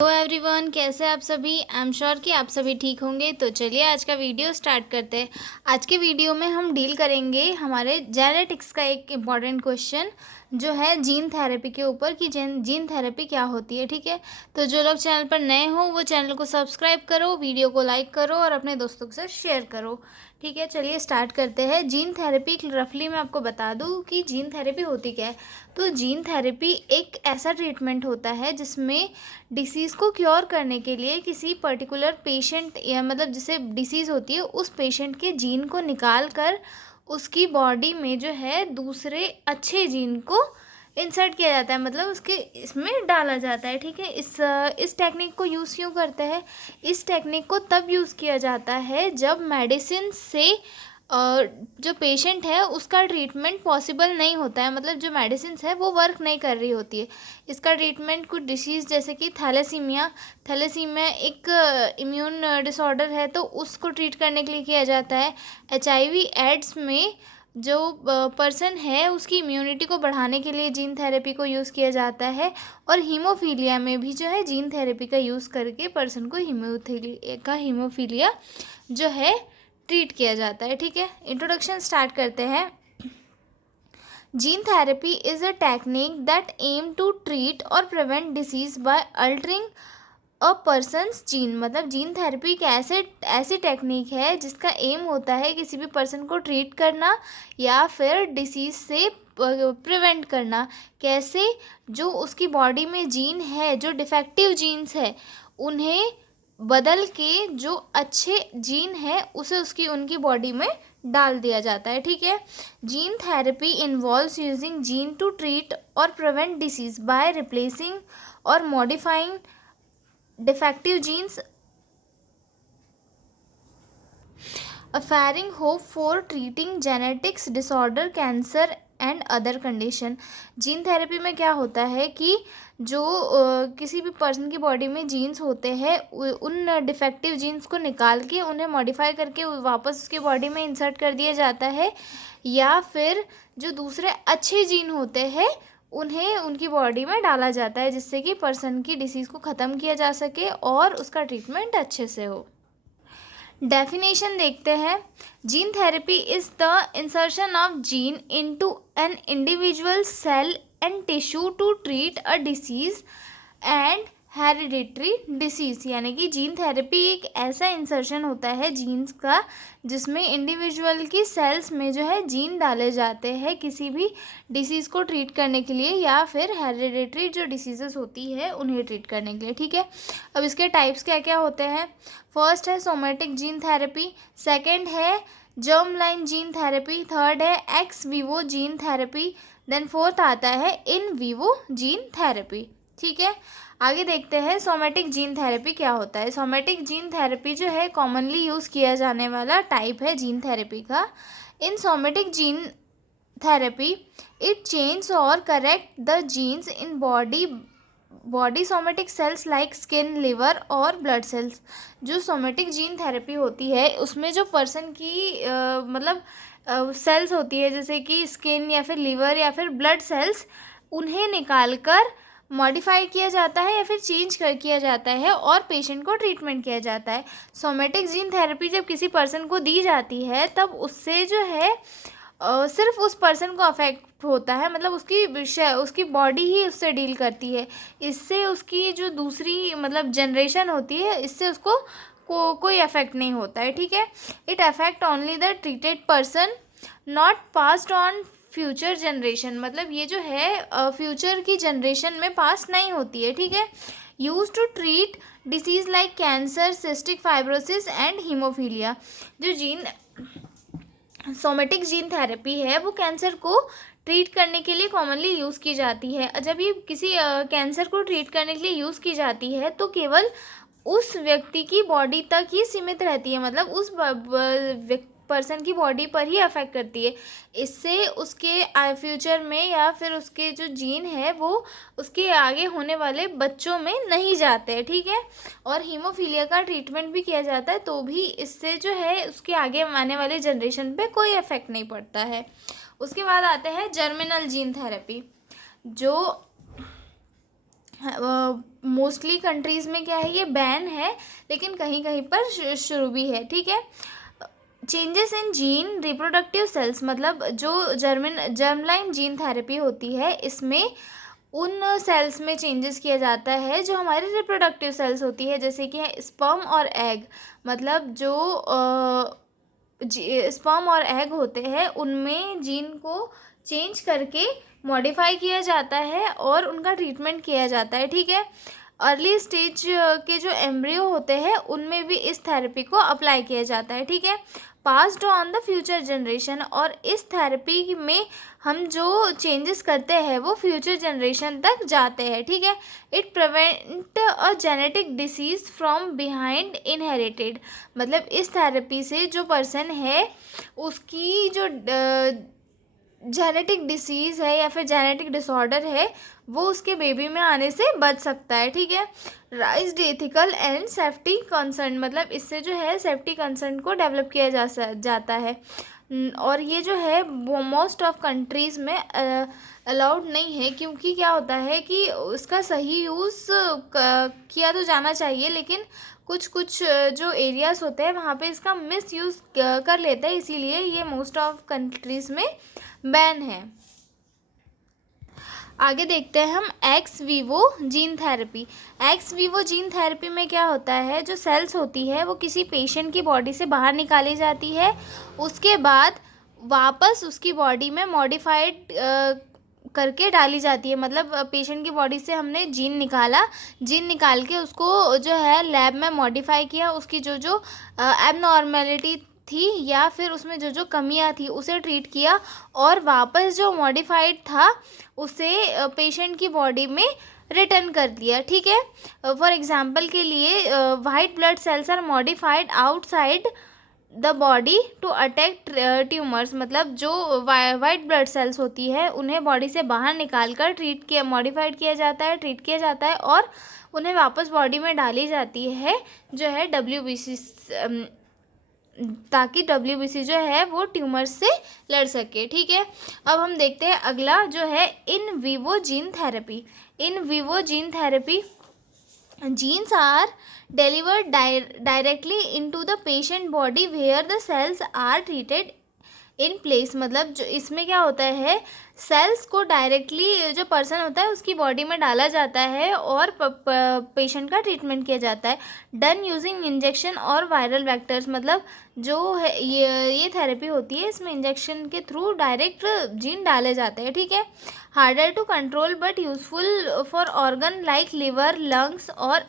Hello everyone, कैसे आप सभी। आई एम श्योर कि आप सभी ठीक होंगे। तो चलिए आज का वीडियो स्टार्ट करते हैं। आज के वीडियो में हम डील करेंगे हमारे जेनेटिक्स का एक इम्पॉर्टेंट क्वेश्चन जो है जीन थेरेपी के ऊपर कि जीन थेरेपी क्या होती है। ठीक है, तो जो लोग चैनल पर नए हो वो चैनल को सब्सक्राइब करो, वीडियो को लाइक करो और अपने दोस्तों के साथ शेयर करो। ठीक है, चलिए स्टार्ट करते हैं। जीन थेरेपी रफली मैं आपको बता दूं कि जीन थेरेपी होती क्या है। तो जीन थेरेपी एक ऐसा ट्रीटमेंट होता है जिसमें डिसीज़ को क्योर करने के लिए किसी पर्टिकुलर पेशेंट या मतलब जिसे डिसीज़ होती है उस पेशेंट के जीन को निकाल कर उसकी बॉडी में जो है दूसरे अच्छे जीन को इंसर्ट किया जाता है, मतलब उसके इसमें डाला जाता है। ठीक है, इस टेक्निक को यूज़ क्यों करते हैं। इस टेक्निक को तब यूज़ किया जाता है जब मेडिसिन से जो पेशेंट है उसका ट्रीटमेंट पॉसिबल नहीं होता है, मतलब जो मेडिसिन्स है वो वर्क नहीं कर रही होती है। इसका ट्रीटमेंट कुछ डिसीज़ जैसे कि थैलेसीमिया एक इम्यून डिसऑर्डर है तो उसको ट्रीट करने के लिए किया जाता है। HIV एड्स में जो पर्सन है उसकी इम्यूनिटी को बढ़ाने के लिए जीन थेरेपी को यूज़ किया जाता है। और हीमोफीलिया में भी जो है जीन थेरेपी का यूज़ करके पर्सन को हीमोफीलिया जो है ट्रीट किया जाता है। ठीक है, इंट्रोडक्शन स्टार्ट करते हैं। Gene therapy is a technique that aim to treat और prevent disease by altering a person's gene. मतलब जीन थेरेपी एक ऐसी टेक्निक है जिसका एम होता है किसी भी पर्सन को ट्रीट करना या फिर डिसीज़ से प्रिवेंट करना। कैसे, जो उसकी बॉडी में जीन है, जो डिफेक्टिव जीन्स है उन्हें बदल के जो अच्छे जीन है उसे उनकी बॉडी में डाल दिया जाता है। ठीक है, gene therapy involves using gene to treat और प्रिवेंट डिसीज बाय रिप्लेसिंग और modifying defective genes, offering hope for treating genetics disorder, cancer and other condition. Gene therapy में क्या होता है कि जो किसी भी पर्सन की बॉडी में जीन्स होते हैं उन डिफेक्टिव जीन्स को निकाल के उन्हें मॉडिफाई करके वापस उसकी बॉडी में इंसर्ट कर दिया जाता है, या फिर जो दूसरे अच्छे जीन होते हैं उन्हें उनकी बॉडी में डाला जाता है जिससे कि पर्सन की डिसीज़ को ख़त्म किया जा सके और उसका ट्रीटमेंट अच्छे से हो। डेफिनेशन देखते हैं। Gene therapy is the insertion of gene into an individual cell and tissue to treat a disease and hereditary disease. यानी कि जीन थेरेपी एक ऐसा इंसर्शन होता है जीन्स का जिसमें इंडिविजुअल की सेल्स में जो है जीन डाले जाते हैं किसी भी डिसीज़ को ट्रीट करने के लिए या फिर हेरिडिटरी जो डिसीजेस होती है उन्हें ट्रीट करने के लिए। ठीक है, अब इसके टाइप्स क्या क्या होते हैं। फर्स्ट है सोमेटिक जीन थेरेपी, सेकेंड है germ line gene therapy, third है ex vivo gene therapy, then fourth आता है इन वीवो जीन थेरेपी। ठीक है, आगे देखते हैं सोमेटिक जीन थेरेपी क्या होता है। सोमेटिक जीन थेरेपी जो है कॉमनली यूज़ किया जाने वाला टाइप है जीन थेरेपी का। In somatic gene therapy it change or correct the genes in body somatic cells like skin, liver or blood cells. जो सोमेटिक जीन थेरेपी होती है उसमें जो पर्सन की मतलब सेल्स होती है जैसे कि स्किन या फिर लिवर या फिर ब्लड सेल्स, उन्हें निकाल कर मॉडिफाई किया जाता है या फिर चेंज किया जाता है और पेशेंट को ट्रीटमेंट किया जाता है। सोमेटिक जीन थेरेपी जब किसी पर्सन को दी जाती है तब उससे जो है सिर्फ उस पर्सन को अफेक्ट होता है, मतलब उसकी बॉडी ही उससे डील करती है। इससे उसकी जो दूसरी मतलब जनरेशन होती है इससे उसको कोई अफेक्ट नहीं होता है। ठीक है, it affect only the treated person, not passed on future generation. मतलब ये जो है फ्यूचर की जनरेशन में पास नहीं होती है। ठीक है, use to treat disease like cancer, cystic fibrosis and haemophilia. जो सोमेटिक जीन थेरेपी है वो कैंसर को ट्रीट करने के लिए कॉमनली यूज़ की जाती है। जब ये किसी कैंसर को ट्रीट करने के लिए यूज़ की जाती है तो केवल उस व्यक्ति की बॉडी तक ही सीमित रहती है, मतलब उस पर्सन की बॉडी पर ही अफेक्ट करती है। इससे उसके फ्यूचर में या फिर उसके जो जीन है वो उसके आगे होने वाले बच्चों में नहीं जाते हैं। ठीक है, और हीमोफीलिया का ट्रीटमेंट भी किया जाता है तो भी इससे जो है उसके आगे आने वाले जनरेशन पे कोई इफेक्ट नहीं पड़ता है। उसके बाद आते हैं जर्मिनल जीन थेरेपी। जो मोस्टली कंट्रीज़ में क्या है, ये बैन है, लेकिन कहीं कहीं पर शुरू भी है, ठीक है। Changes in gene reproductive cells, मतलब जो जर्मलाइन जीन थेरेपी होती है, इसमें उन सेल्स में चेंजेस किया जाता है जो हमारी रिप्रोडक्टिव सेल्स होती है, जैसे कि है स्पर्म और एग। मतलब जो स्पर्म और एग होते हैं उनमें जीन को चेंज करके मॉडिफाई किया जाता है और उनका ट्रीटमेंट किया जाता है, ठीक है। अर्ली स्टेज के जो एम्ब्रियो होते हैं उनमें भी इस थेरेपी को अप्लाई किया जाता है, ठीक है। Passed on the future generation, और इस थेरेपी में हम जो चेंजेस करते हैं वो फ्यूचर जनरेशन तक जाते हैं, ठीक है। It prevent a genetic disease from behind inherited, मतलब इस थेरेपी से जो पर्सन है उसकी जो जेनेटिक डिसीज़ है या फिर जेनेटिक डिसऑर्डर है वो उसके बेबी में आने से बच सकता है, ठीक है। राइज्ड एथिकल एंड सेफ्टी कंसर्न, मतलब इससे जो है सेफ्टी कंसर्न को डेवलप किया जाता है। और ये जो है वो मोस्ट ऑफ कंट्रीज़ में अलाउड नहीं है, क्योंकि क्या होता है कि उसका सही यूज़ किया तो जाना चाहिए, लेकिन कुछ कुछ जो एरियाज़ होते हैं वहाँ पे इसका मिस यूज़ कर लेते हैं, इसीलिए ये मोस्ट ऑफ कंट्रीज़ में बैन है। आगे देखते हैं हम x vivo gene therapy. X vivo gene therapy में क्या होता है, जो सेल्स होती है वो किसी पेशेंट की बॉडी से बाहर निकाली जाती है, उसके बाद वापस उसकी बॉडी में मॉडिफाइड करके डाली जाती है। मतलब पेशेंट की बॉडी से हमने जीन निकाल के उसको जो है लैब में मॉडिफाई किया, उसकी जो जो एबनॉर्मेलिटी थी या फिर उसमें जो जो कमियां थी उसे ट्रीट किया, और वापस जो मॉडिफाइड था उसे पेशेंट की बॉडी में रिटर्न कर दिया, ठीक है। फॉर एग्जांपल के लिए white blood cells are modified outside the body to attack tumours, मतलब जो वाइट ब्लड सेल्स होती है उन्हें बॉडी से बाहर निकाल कर मॉडिफाइड किया जाता है, ट्रीट किया जाता है, और उन्हें वापस बॉडी में डाली जाती है जो है WBC, ताकि WBC जो है वो ट्यूमर से लड़ सके, ठीक है। अब हम देखते हैं अगला जो है in vivo gene therapy. In vivo gene therapy, genes are delivered directly into the patient body where the cells are treated in place, मतलब जो इसमें क्या होता है, सेल्स को डायरेक्टली जो पर्सन होता है उसकी बॉडी में डाला जाता है और पेशेंट का ट्रीटमेंट किया जाता है। डन यूजिंग इंजेक्शन और वायरल वेक्टर्स, मतलब जो है ये थेरेपी होती है इसमें इंजेक्शन के थ्रू डायरेक्ट जीन डाले जाते हैं, ठीक है। Harder to control but useful for organ like liver, lungs और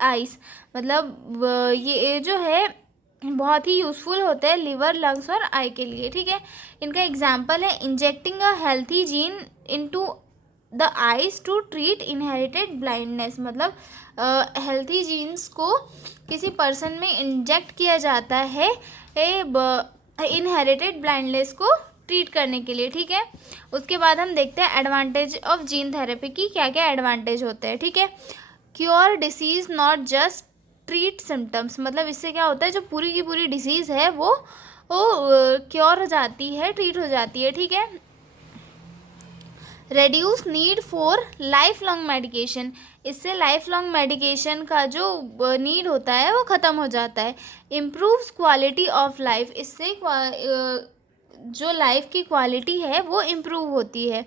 आइस, मतलब ये जो है बहुत ही यूज़फुल होते हैं लिवर, लंग्स और आई के लिए, ठीक है। इनका एग्जांपल है injecting a healthy gene into the eyes to treat inherited blindness, मतलब हेल्थी जीन्स को किसी पर्सन में इंजेक्ट किया जाता है इनहेरिटेड ब्लाइंडनेस को ट्रीट करने के लिए, ठीक है। उसके बाद हम देखते हैं एडवांटेज ऑफ जीन थेरेपी की क्या क्या एडवांटेज होते हैं, ठीक है। Cure disease not just treat symptoms, मतलब इससे क्या होता है जो पूरी की पूरी डिसीज़ है वो क्योर हो जाती है, ट्रीट हो जाती है, ठीक है। Reduce need for life long medication, इससे लाइफ लॉन्ग मेडिकेशन का जो नीड होता है वो ख़त्म हो जाता है। इम्प्रूव्स क्वालिटी ऑफ लाइफ, इससे जो लाइफ की क्वालिटी है वो इम्प्रूव होती है।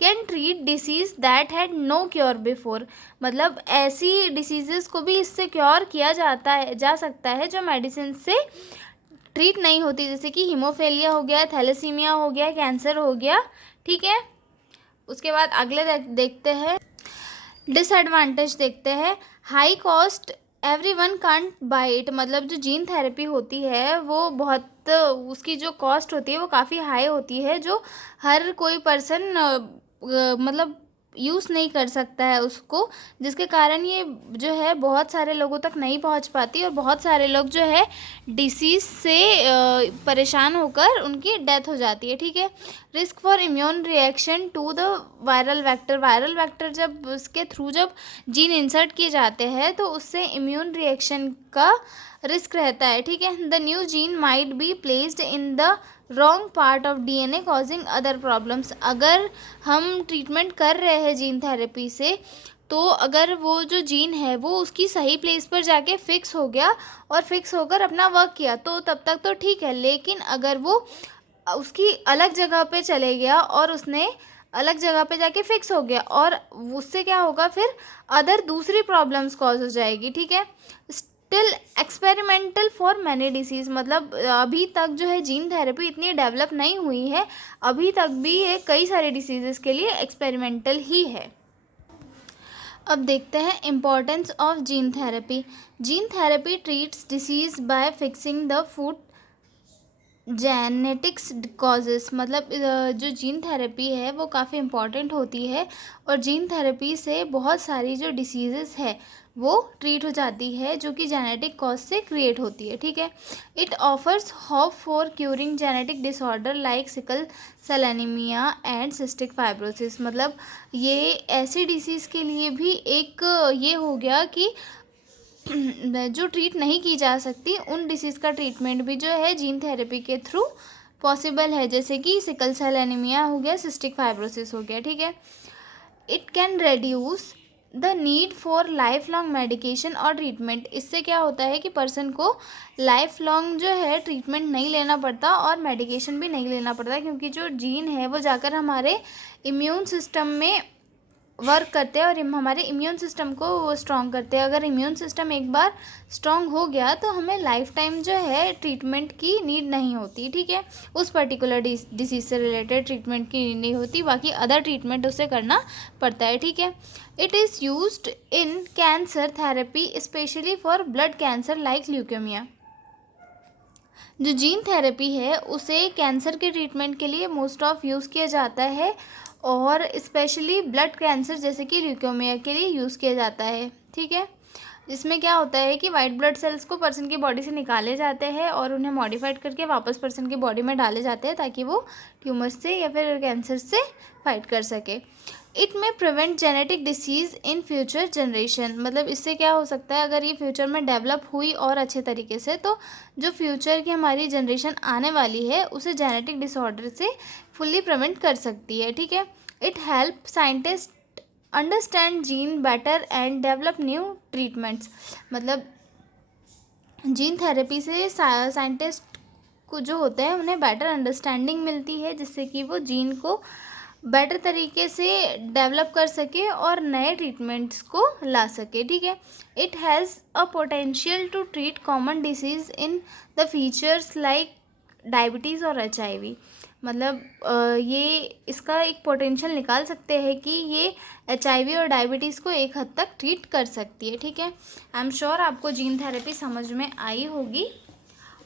Can treat disease that had no cure before, मतलब ऐसी डिसीज़ेस को भी इससे क्योर किया जा सकता है जो मेडिसिन से ट्रीट नहीं होती, जैसे कि हीमोफीलिया हो गया, थैलेसीमिया हो गया, कैंसर हो गया, ठीक है। उसके बाद अगले देखते हैं डिसएडवांटेज देखते हैं। High cost, everyone can't buy it, मतलब जो जीन थेरेपी होती है वो बहुत उसकी जो कॉस्ट होती है वो काफ़ी हाई होती है, जो हर कोई पर्सन मतलब यूज़ नहीं कर सकता है उसको, जिसके कारण ये जो है बहुत सारे लोगों तक नहीं पहुंच पाती और बहुत सारे लोग जो है डिसीज़ से परेशान होकर उनकी डेथ हो जाती है, ठीक है। Risk for immune reaction to the viral vector जब उसके थ्रू जब जीन इंसर्ट किए जाते हैं तो उससे इम्यून रिएक्शन का रिस्क रहता है, ठीक है। The new gene might be placed in the wrong part of DNA causing other problems, अगर हम ट्रीटमेंट कर रहे हैं जीन थेरेपी से तो अगर वो जो जीन है वो उसकी सही प्लेस पर जाके फिक्स हो गया और फिक्स होकर अपना वर्क किया तो तब तक तो ठीक है, लेकिन अगर वो उसकी अलग जगह पे चले गया और उसने अलग जगह पे जाके फिक्स हो गया और उससे क्या होगा, फिर अदर दूसरी प्रॉब्लम्स कॉज हो जाएगी, ठीक है। Still experimental for many disease, मतलब अभी तक जो है जीन थेरेपी इतनी डेवलप नहीं हुई है, अभी तक भी ये कई सारे डिसीज़ेस के लिए एक्सपेरिमेंटल ही है। अब देखते हैं importance of gene therapy. Gene therapy treats disease bye fixing the food genetics causes, मतलब जो जीन थेरेपी है वो काफ़ी इम्पॉर्टेंट होती है और जीन थेरेपी से बहुत सारी जो डिसीज़ेस है वो ट्रीट हो जाती है जो कि जेनेटिक कॉज से क्रिएट होती है, ठीक है। It offers hope for curing genetic disorder like sickle cell anaemia and cystic fibrosis, मतलब ये ऐसी डिसीज़ के लिए भी एक ये हो गया कि जो ट्रीट नहीं की जा सकती उन डिसीज़ का ट्रीटमेंट भी जो है जीन थेरेपी के थ्रू पॉसिबल है, जैसे कि सिकल सेल एनीमिया हो गया, सिस्टिक फाइब्रोसिस हो गया, ठीक है। It can reduce the need for life long medication और ट्रीटमेंट, इससे क्या होता है कि पर्सन को लाइफ लॉन्ग जो है ट्रीटमेंट नहीं लेना पड़ता और मेडिकेशन भी नहीं लेना पड़ता, क्योंकि जो जीन है वो जाकर हमारे इम्यून सिस्टम में वर्क करते हैं और हमारे इम्यून सिस्टम को वो स्ट्रॉन्ग करते हैं। अगर इम्यून सिस्टम एक बार स्ट्रॉन्ग हो गया तो हमें लाइफ टाइम जो है ट्रीटमेंट की नीड नहीं होती, ठीक है। उस पर्टिकुलर डिसीज़ से रिलेटेड ट्रीटमेंट की नीड नहीं होती, बाकी अदर ट्रीटमेंट उसे करना पड़ता है, ठीक है। It is used in cancer therapy specially for blood cancer like leukaemia. जो जीन थेरेपी है उसे कैंसर के ट्रीटमेंट के लिए मोस्ट ऑफ यूज़ किया जाता है और स्पेशली ब्लड कैंसर जैसे कि ल्यूकेमिया के लिए यूज़ किया जाता है, ठीक है। इसमें क्या होता है कि वाइट ब्लड सेल्स को पर्सन की बॉडी से निकाले जाते हैं और उन्हें मॉडिफाइड करके वापस पर्सन की बॉडी में डाले जाते हैं ताकि वो ट्यूमर से या फिर कैंसर से फाइट कर सके। इट में prevent genetic disease in future generation, मतलब इससे क्या हो सकता है, अगर ये फ्यूचर में डेवलप हुई और अच्छे तरीके से तो जो फ्यूचर की हमारी जनरेशन आने वाली है उसे जेनेटिक डिसऑर्डर से फुल्ली प्रिवेंट कर सकती है, ठीक है। It help scientist understand gene better and develop new treatments, मतलब जीन थेरेपी से साइंटिस्ट को जो होते हैं उन्हें बेटर अंडरस्टैंडिंग मिलती है जिससे कि वो जीन को बेटर तरीके से डेवलप कर सके और नए ट्रीटमेंट्स को ला सके, ठीक है। It has a potential to treat common disease in the features like diabetes और HIV, मतलब ये इसका एक पोटेंशियल निकाल सकते हैं कि ये HIV और डायबिटीज़ को एक हद तक ट्रीट कर सकती है, ठीक है। आई एम श्योर आपको जीन थेरेपी समझ में आई होगी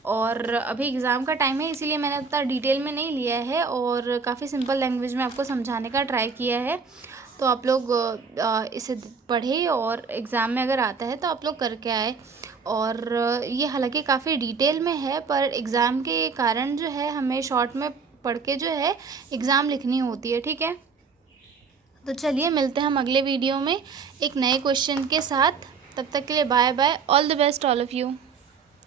और अभी एग्ज़ाम का टाइम है इसीलिए मैंने उतना डिटेल में नहीं लिया है और काफ़ी सिंपल लैंग्वेज में आपको समझाने का ट्राई किया है, तो आप लोग इसे पढ़ें और एग्ज़ाम में अगर आता है तो आप लोग करके आए। और ये हालांकि काफ़ी डिटेल में है पर एग्ज़ाम के कारण जो है हमें शॉर्ट में पढ़ के जो है एग्ज़ाम लिखनी होती है, ठीक है। तो चलिए मिलते हैं हम अगले वीडियो में एक नए क्वेश्चन के साथ, तब तक के लिए bye bye, all the best all of you.